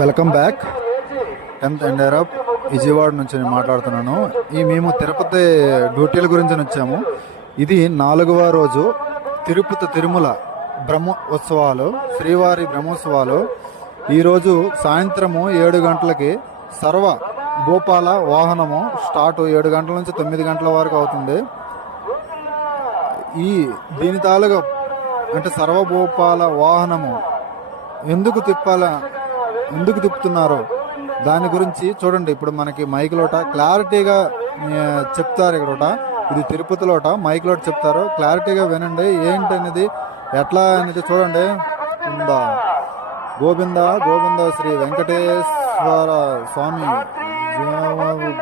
Welcome back టెన్త్ ఎండర్ అప్ విజయవాడ నుంచి నేను మాట్లాడుతున్నాను. ఈ మేము తిరుపతి డ్యూటీల గురించి వచ్చాము. ఇది నాలుగవ రోజు తిరుపతి తిరుమల బ్రహ్మ ఉత్సవాలు శ్రీవారి బ్రహ్మోత్సవాలు. ఈరోజు సాయంత్రము ఏడు గంటలకి సర్వ భూపాల వాహనము స్టార్ట్ ఏడు గంటల నుంచి తొమ్మిది గంటల వరకు అవుతుంది. ఈ దీని తాలూగా అంటే సర్వభూపాల వాహనము ఎందుకు తిప్పాల ఎందుకు తిప్పుతున్నారో దాని గురించి చూడండి. ఇప్పుడు మనకి మైక్ లోట క్లారిటీగా చెప్తారు ఇక్కడ ఇది తిరుపతి లోట. మైక్ లోట చెప్తారు. క్లారిటీగా వినండి. ఏంటి అనేది ఎట్లా అనేది చూడండి. ఉందా? గోవింద గోవింద శ్రీ వెంకటేశ్వర స్వామి.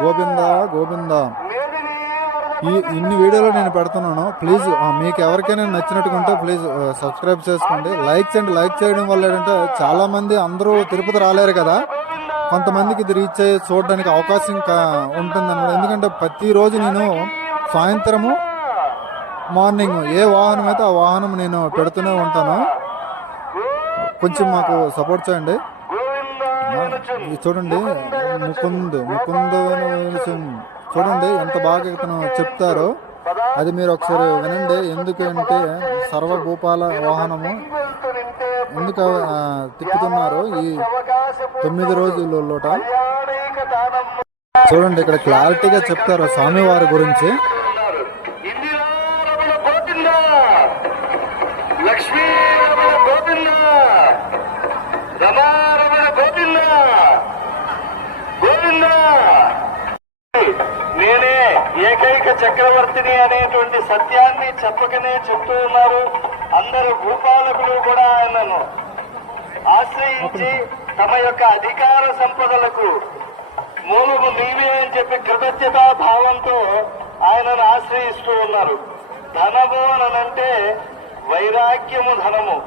గోవింద గోవింద. ఈ ఇన్ని వీడియోలు నేను పెడుతున్నాను. ప్లీజ్ మీకు ఎవరికైనా నచ్చినట్టుగా ఉంటే ప్లీజ్ సబ్స్క్రైబ్ చేసుకోండి. లైక్ చేయండి లైక్ చేయడం వల్ల ఏంటంటే చాలా మంది అందరూ తిరుపతి రాలేరు కదా. కొంతమందికి ఇది రీచ్ అయ్యి చూడడానికి అవకాశం కా- ఉంటుందన్నమాట. ఎందుకంటే ప్రతిరోజు నేను సాయంత్రము మార్నింగ్ ఏ వాహనం అయితే ఆ వాహనం నేను పెడుతూనే ఉంటాను. కొంచెం మాకు సపోర్ట్ చేయండి. ఇది చూడండి. ముకుంద్ ముకుంద్ చూడండి ఎంత బాగా ఇతను చెప్తారో. అది మీరు ఒకసారి వినండి. ఎందుకంటే సర్వభూపాల వాహనము ఎందుకు తిప్పుతున్నారు ఈ తొమ్మిది రోజులలోట? చూడండి ఇక్కడ క్లారిటీగా చెప్తారు స్వామివారి గురించి ఇందిరారమణ గోవింద లక్ష్మీరమణ గోవింద రమారమణ గోవింద గోవింద నేనే ఏకైక చక్రవర్తిని అనేటువంటి సత్యాన్ని చెప్పకనే చెప్తూ ఉన్నారు. అందరు భూపాలకులు కూడా ఆయనను ఆశ్రయించి తమ యొక్క అధికార సంపదలకు మూలము నీవే అని చెప్పి కృతజ్ఞతా భావంతో ఆయనను ఆశ్రయిస్తూ ఉన్నారు. ధనము అనంటే వైరాగ్యము ధనము.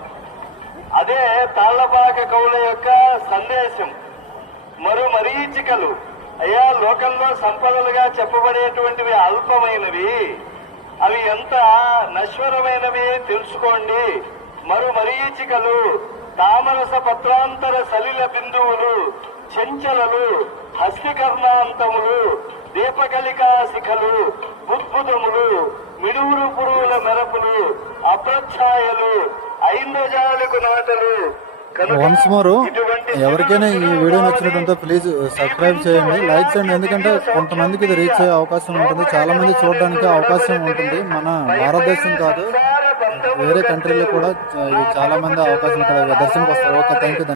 అదే తాళ్ళపాక కవుల యొక్క సందేశం. మరో మరీచికలు అయ్యా లోకంలో సంపదలుగా చెప్పబడేటువంటివి అల్పమైనవి. అవి ఎంత నశ్వరమైనవి తెలుసుకోండి. మరో మరీచికలు తామరస పత్రాంతర సలిల బిందువులు చెంచలలు హస్తికర్ణాంతములు దీపకలికా శిఖలు బుద్భుతములు మిడుగురు పురుగుల మెరపులు అప్రఛాయలు ఐంద్రజాలకు నాటలు ఇటువంటి ఎవరికైనా ఈ వీడియో నచ్చినట్టుంటే ప్లీజ్ సబ్స్క్రైబ్ uh, చేయండి. లైక్ చేయండి ఎందుకంటే కొంతమందికి ఇది రీచ్ అయ్యే అవకాశం ఉంటుంది. చాలా మంది చూడడానికి అవకాశం ఉంటుంది. మన భారతదేశం కాదు వేరే కంట్రీలో కూడా uh, చాలా మంది అవకాశం ఇక్కడ దర్శనకు వస్తారు. Okay thank you